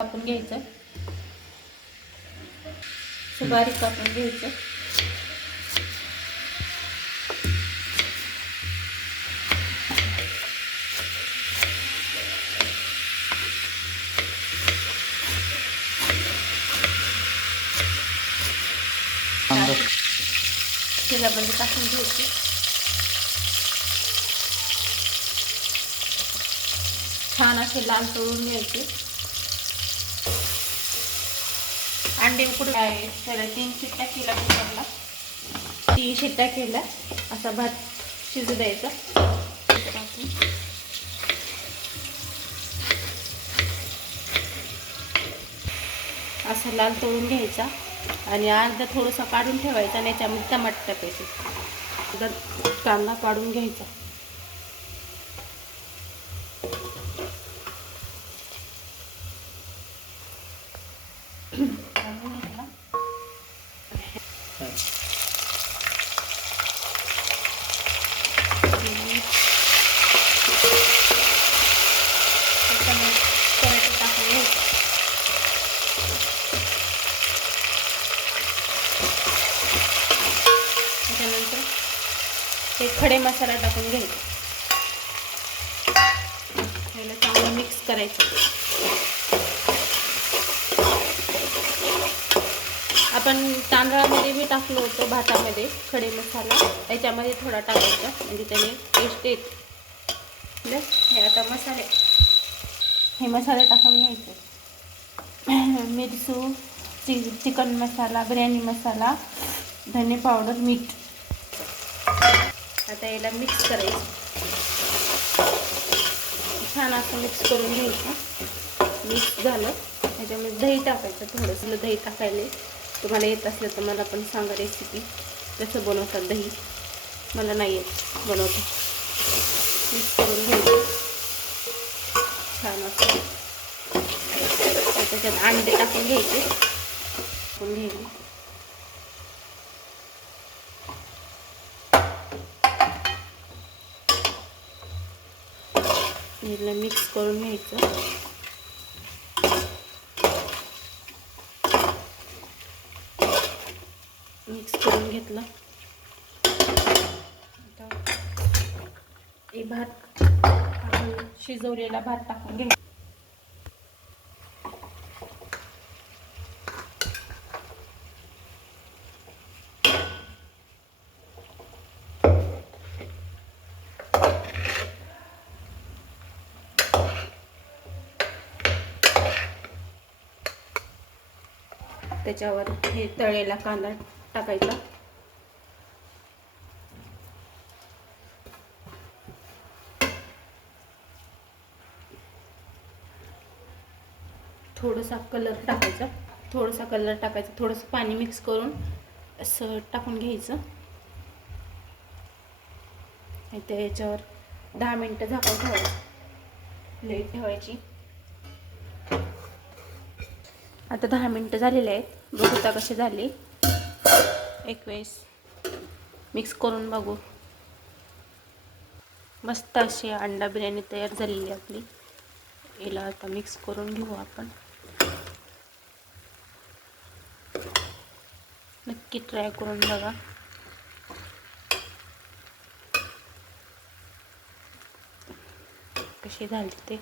कापून घ्यायचं, बारीक कापून घ्यायचं. तेलामध्ये टाकून घ्यायची. छान असे लाल तळून घ्यायचे. अंडे उकडून आहे त्याला 3 शिट्ट्या केल्या कुकरला. 3 शिट्ट्या केल्या. असा भात शिजू द्यायचा. असा लाल तळून घ्यायचा आणि अर्धा थोडंसं काढून ठेवायचा आणि याच्यामध्ये टमाटर टाकायचे. कांदा काढून घ्यायचा. त्यानंतर ते खडे मसाला टाकून घ्यायचा. त्याला चांगलं मिक्स करायचं. आपण तांदळामध्ये बी टाकलो होतं भातामध्ये खडे मसाला, त्याच्यामध्ये थोडा टाकायचा म्हणजे त्याने टेस्ट येते. हे आता हे मसाले टाकून घ्यायचे. मिरची, चिकन मसाला, बिर्याणी मसाला, धने पावडर, मीठ. आता याला मिक्स करायचं. छान असं मिक्स करून घ्यायचं. मिक्स झालं त्याच्यामध्ये दही टाकायचं. थोडंसं दही टाकायला तुम्हाला येत असलं तर मला पण सांगा रेसिपी कसं बनवतात. दही मला नाही येत बनवता. मिक्स करून घ्यायचं छान असं. त्याच्यात अंडे टाकून घ्यायचे. याला मिक्स करून घ्यायचं. मिक्स करून घेतलं. हे भात आपण शिजवलेला भात टाकून घ्यायचा. त्याच्यावर हे तळलेला कांदा टाकायचा. थोडासा कलर टाकायचा. थोडंसं पाणी मिक्स करून असं टाकून घ्यायचं. त्या याच्यावर 10 मिनिटं झाकून ठेवायचं. प्लेट ठेवायची. आता 10 मिनिटं झालेले आहेत. बघूता कसे झाले. एक वेळेस मिक्स करून बघू. मस्त अशी अंडा बिर्याणी तयार झालेली आपली. याला आता मिक्स करून घेऊ आपण. नक्की ट्राय करून बघा. कशी झाली ते.